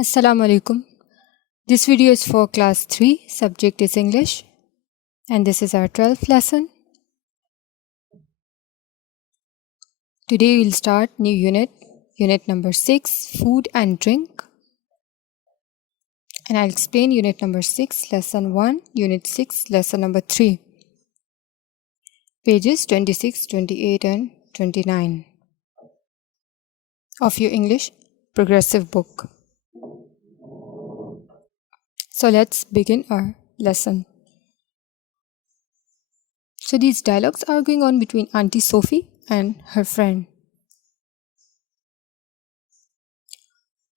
Assalamu alaikum. This video is for class 3, subject is English, and this is our 12th lesson. Today we'll start new unit number 6, food and drink. And I'll explain unit number 6, lesson 1, unit 6, lesson number 3. Pages 26, 28 and 29 of your English progressive book. So let's begin our lesson. So these dialogues are going on between Auntie Sophie and her friend.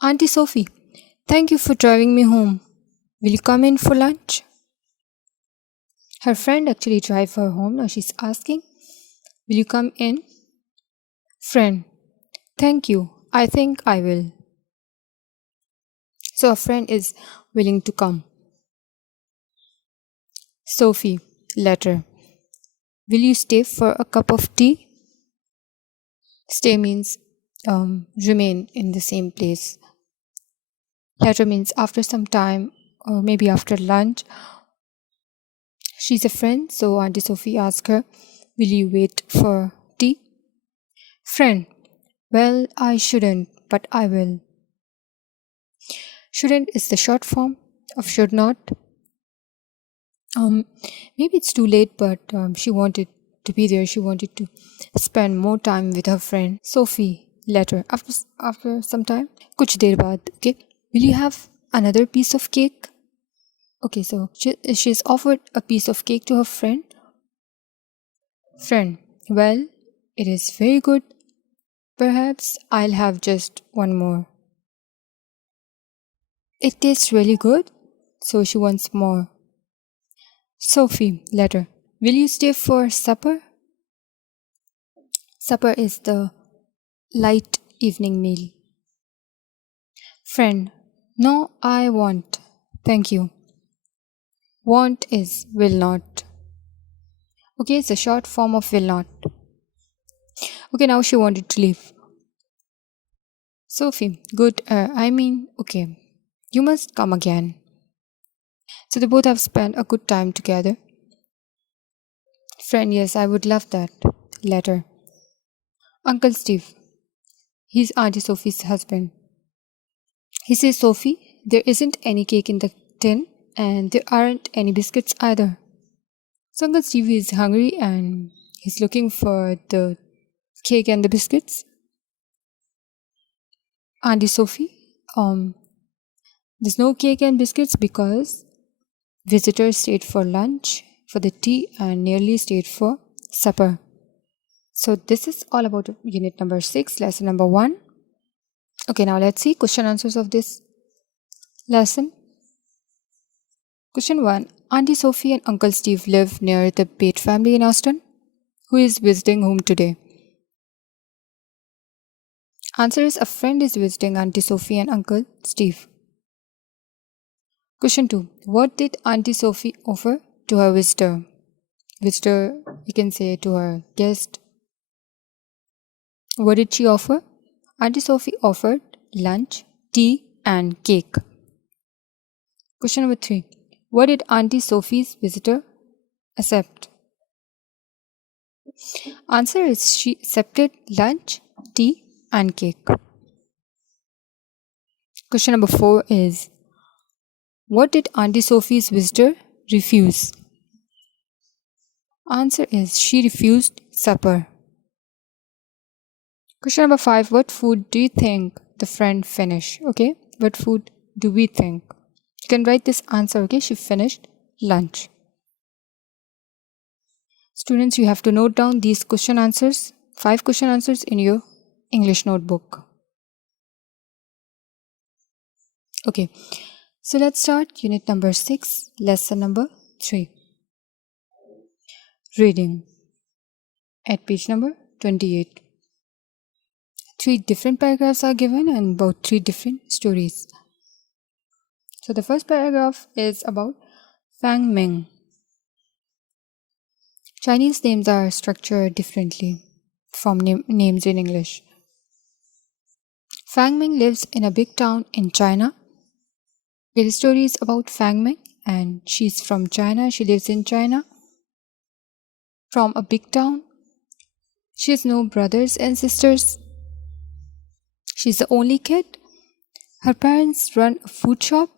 Auntie Sophie, thank you for driving me home. Will you come in for lunch? Her friend actually drive her home. Now she's asking, will you come in? Friend, thank you. I think I will. So a friend is willing to come. Sophie, letter. Will you stay for a cup of tea? Stay means remain in the same place. Letter means after some time or maybe after lunch. She's a friend, so Auntie Sophie asked her, will you wait for tea? Friend, well, I shouldn't, but I will. Shouldn't is the short form of should not. Maybe it's too late, but she wanted to be there. She wanted to spend more time with her friend. Sophie, letter. After some time, kuch der baad, okay. Will you have another piece of cake? Okay, so she's offered a piece of cake to her friend. Friend, well, it is very good. Perhaps I'll have just one more. It tastes really good, so she wants more. Sophie, letter. Will you stay for supper? Supper is the light evening meal. Friend, no, I won't. Thank you. Want is will not. Okay, it's a short form of will not. Okay, now she wanted to leave. Sophie, good. Okay. You must come again. So they both have spent a good time together. Friend, yes, I would love that. Letter. Uncle Steve. He's Auntie Sophie's husband. He says, Sophie, there isn't any cake in the tin and there aren't any biscuits either. So Uncle Steve is hungry and he's looking for the cake and the biscuits. Auntie Sophie, there's no cake and biscuits because visitors stayed for lunch, for the tea, and nearly stayed for supper. So this is all about unit number 6, lesson number 1. Okay, now let's see question answers of this lesson. Question 1. Auntie Sophie and Uncle Steve live near the Bate family in Austin. Who is visiting whom today? Answer is a friend is visiting Auntie Sophie and Uncle Steve. Question 2. What did Auntie Sophie offer to her visitor? Visitor, you can say to her guest. What did she offer? Auntie Sophie offered lunch, tea, and cake. Question number 3. What did Auntie Sophie's visitor accept? Answer is she accepted lunch, tea, and cake. Question number 4 is, what did Auntie Sophie's visitor refuse? Answer is she refused supper. Question number 5. What food do you think the friend finished? Okay, what food do we think? You can write this answer, okay? She finished lunch. Students, you have to note down these question answers, 5 question answers in your English notebook. Okay. So let's start unit number 6, lesson number 3. Reading at page number 28. 3 different paragraphs are given and about 3 different stories. So the first paragraph is about Fang Ming. Chinese names are structured differently from names in English. Fang Ming lives in a big town in China The story is about Fang Ming, and she's from China. She lives in China, from a big town. She has no brothers and sisters. She's the only kid. Her parents run a food shop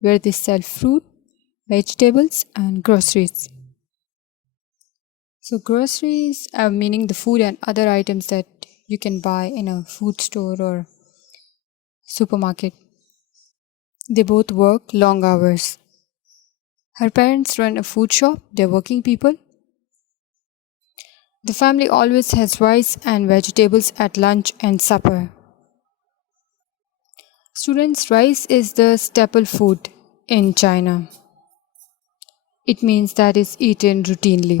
where they sell fruit, vegetables, and groceries. So, groceries, meaning the food and other items that you can buy in a food store or supermarket. They both work long hours. Her parents run a food shop, they're working people. The family always has rice and vegetables at lunch and supper. Students, rice is the staple food in China. It means that it's eaten routinely.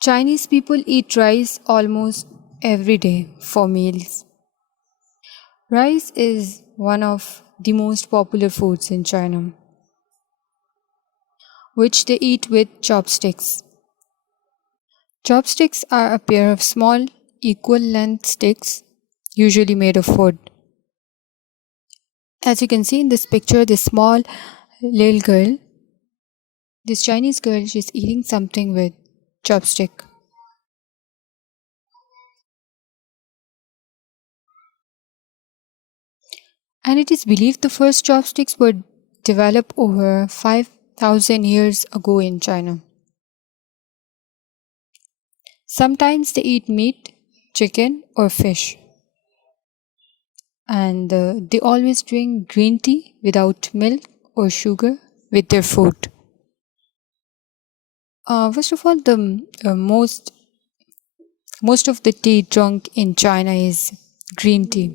Chinese people eat rice almost every day for meals. Rice is one of the most popular foods in China, which they eat with chopsticks. Chopsticks are a pair of small, equal length sticks, usually made of wood. As you can see in this picture, this small little girl, this Chinese girl, she's eating something with chopstick. And it is believed the first chopsticks were developed over 5,000 years ago in China. Sometimes they eat meat, chicken, or fish. And they always drink green tea without milk or sugar with their food. First of all, the most of the tea drunk in China is green tea.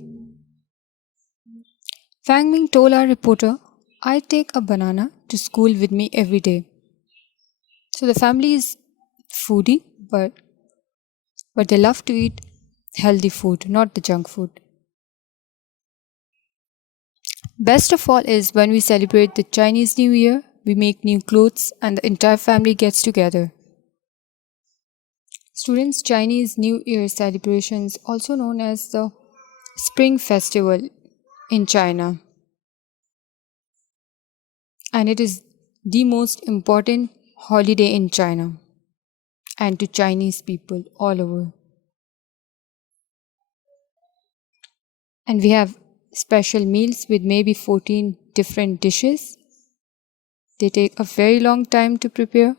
Fang Ming told our reporter, "I take a banana to school with me every day." So the family is foodie, but they love to eat healthy food, not the junk food. Best of all is when we celebrate the Chinese New Year, we make new clothes and the entire family gets together. Students' Chinese New Year celebrations, also known as the Spring Festival in China, and it is the most important holiday in China and to Chinese people all over. And we have special meals with maybe 14 different dishes. They take a very long time to prepare.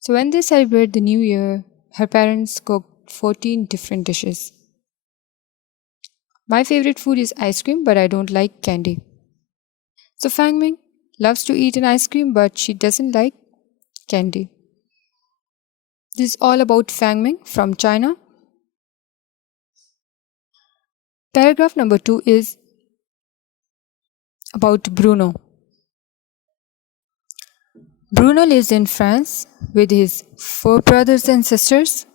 So when they celebrate the new year, her parents cooked 14 different dishes. My favorite food is ice cream, but I don't like candy. So Fang Ming loves to eat an ice cream, but she doesn't like candy. This is all about Fang Ming from China. Paragraph number 2 is about Bruno. Bruno lives in France with his 4 brothers and sisters.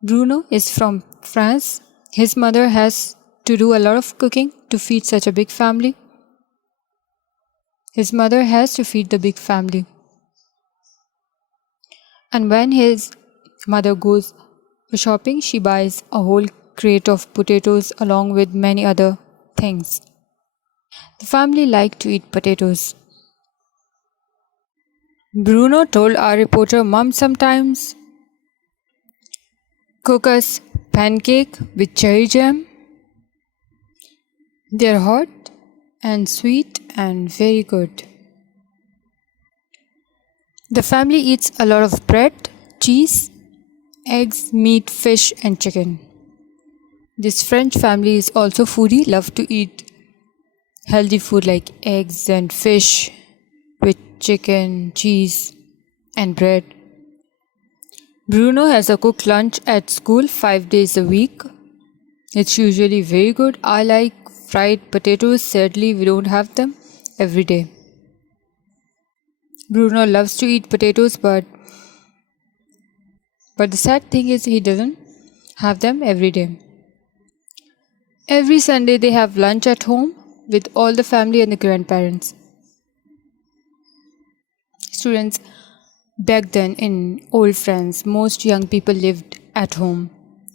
Bruno is from France. His mother has to do a lot of cooking to feed such a big family. His mother has to feed the big family. And when his mother goes for shopping, she buys a whole crate of potatoes along with many other things. The family like to eat potatoes. Bruno told our reporter, "Mom sometimes cook us pancake with cherry jam. They're hot and sweet and very good." The family eats a lot of bread, cheese, eggs, meat, fish, and chicken. This French family is also foodie, love to eat healthy food like eggs and fish with chicken, cheese, and bread. Bruno has a cooked lunch at school 5 days a week. It's usually very good. I like fried potatoes. Sadly, we don't have them every day. Bruno loves to eat potatoes, but the sad thing is he doesn't have them every day. Every Sunday they have lunch at home with all the family and the grandparents. Students, back then in old France, most young people lived at home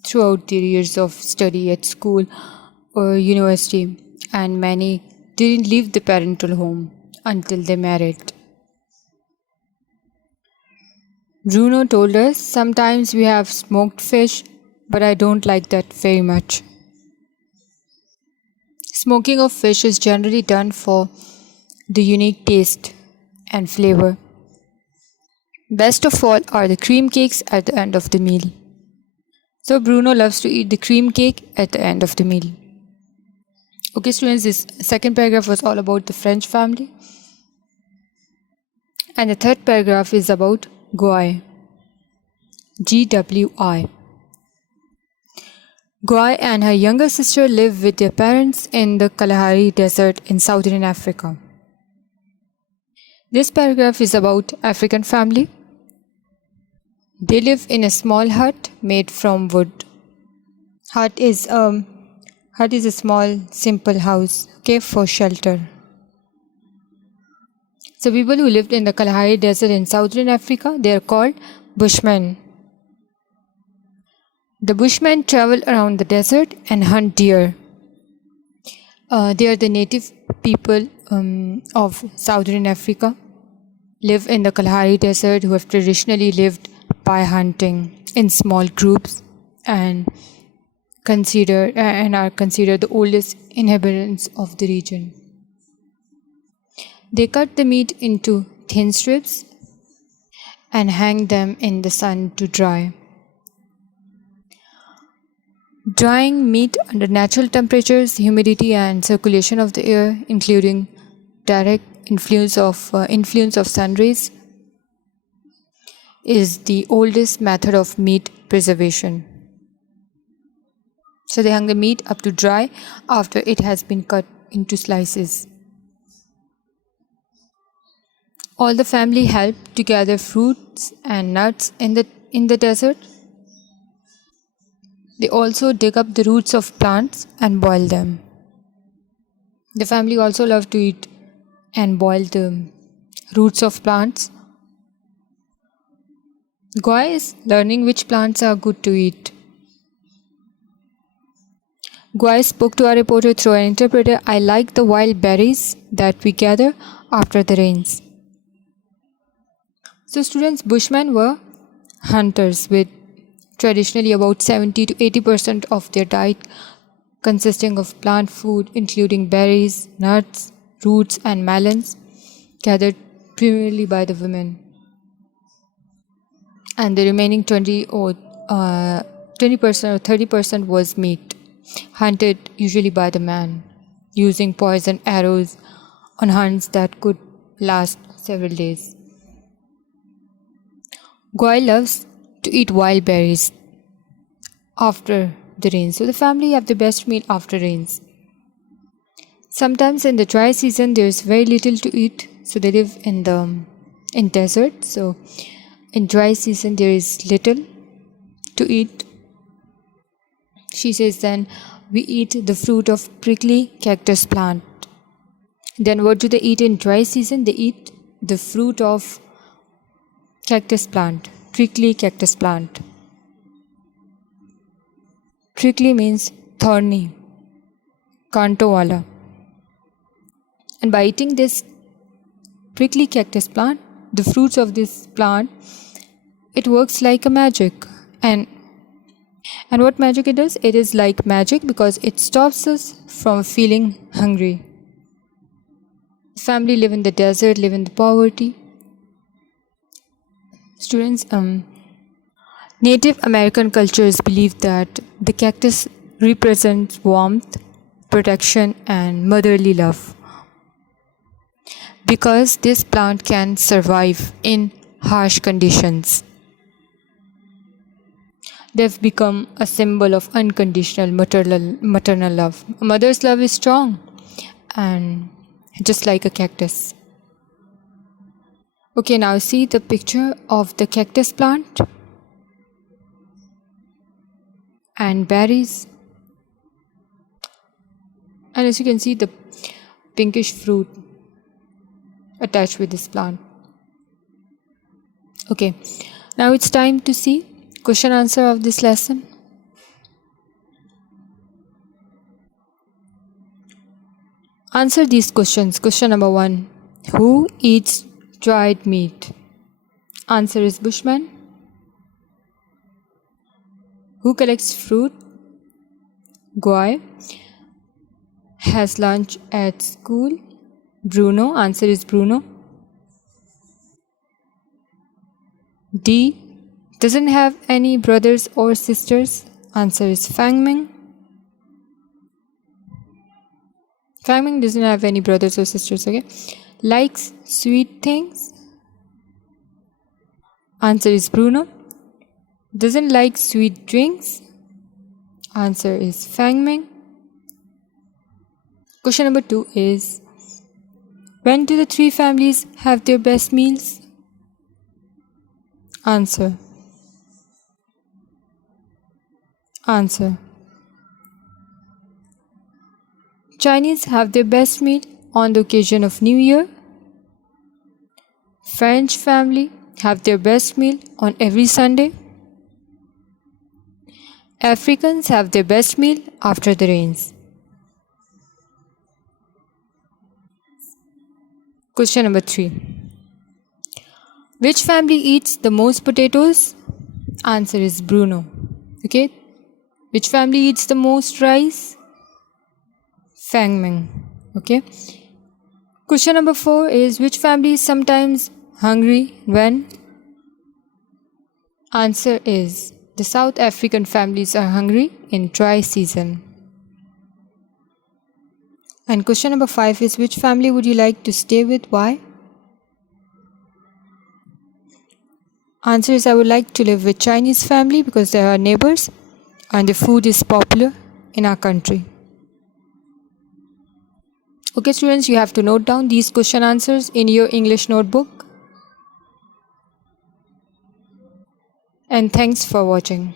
throughout their years of study at school or university. and many didn't leave the parental home until they married. Bruno told us, sometimes we have smoked fish, but I don't like that very much. Smoking of fish is generally done for the unique taste and flavor. Best of all are the cream cakes at the end of the meal. So Bruno loves to eat the cream cake at the end of the meal. Okay, students, this second paragraph was all about the French family. And the third paragraph is about Gui. GWI. Gui and her younger sister live with their parents in the Kalahari Desert in southern Africa. This paragraph is about African family. They live in a small hut made from wood. Hut is a small, simple house, okay, for shelter. So people who lived in the Kalahari Desert in southern Africa, they are called Bushmen. The Bushmen travel around the desert and hunt deer. They are the native people of southern Africa, live in the Kalahari Desert, who have traditionally lived by hunting in small groups and are considered the oldest inhabitants of the region. They cut the meat into thin strips and hang them in the sun to dry. Drying meat under natural temperatures, humidity and circulation of the air, including direct influence of sun rays, is the oldest method of meat preservation. So they hung the meat up to dry after it has been cut into slices. All the family helped to gather fruits and nuts in the desert. They also dig up the roots of plants and boil them. The family also loved to eat and boil the roots of plants. Gui is learning which plants are good to eat. Gui spoke to our reporter through an interpreter, I like the wild berries that we gather after the rains. So students, Bushmen were hunters with traditionally about 70 to 80% of their diet consisting of plant food including berries, nuts, roots and melons, gathered primarily by the women. And the remaining 20% or 30% was meat, hunted usually by the man, using poison arrows on hunts that could last several days. Gui loves to eat wild berries after the rains. So the family have the best meal after rains. Sometimes in the dry season there is very little to eat. So they live in desert. So in dry season there is little to eat. She says then we eat the fruit of prickly cactus plant. Then what do they eat in dry season? They eat the fruit of cactus plant, prickly cactus plant. Prickly means thorny, kanto wala. And by eating this prickly cactus plant, the fruits of this plant, it works like a magic. And what magic it does? It is like magic because it stops us from feeling hungry. Family live in the desert, live in the poverty. Students, Native American cultures believe that the cactus represents warmth, protection, and motherly love. Because this plant can survive in harsh conditions, they've become a symbol of unconditional maternal love. A mother's love is strong and just like a cactus. Okay, now see the picture of the cactus plant and berries. And as you can see, the pinkish fruit attached with this plant. Okay, now it's time to see question answer of this lesson. Answer these questions. Question number 1. Who eats dried meat? Answer is Bushman. Who collects fruit? Guy. Has lunch at school? Bruno. Answer is Bruno. D. Doesn't have any brothers or sisters? Answer is Fang Ming. Fang Ming doesn't have any brothers or sisters, okay? Likes sweet things? Answer is Bruno. Doesn't like sweet drinks? Answer is Fang Ming. Question number 2 is, when do the three families have their best meals? Answer. Chinese have their best meal on the occasion of New Year. French family have their best meal on every Sunday. Africans have their best meal after the rains. Question number 3. Which family eats the most potatoes? Answer is Bruno. Okay. Which family eats the most rice? Fang Ming. Okay. Question number 4 is, which family is sometimes hungry when? Answer is, the South African families are hungry in dry season. And question number 5 is, which family would you like to stay with? Why? Answer is, I would like to live with Chinese family because they are neighbors and the food is popular in our country. Okay students, you have to note down these question answers in your English notebook. And thanks for watching.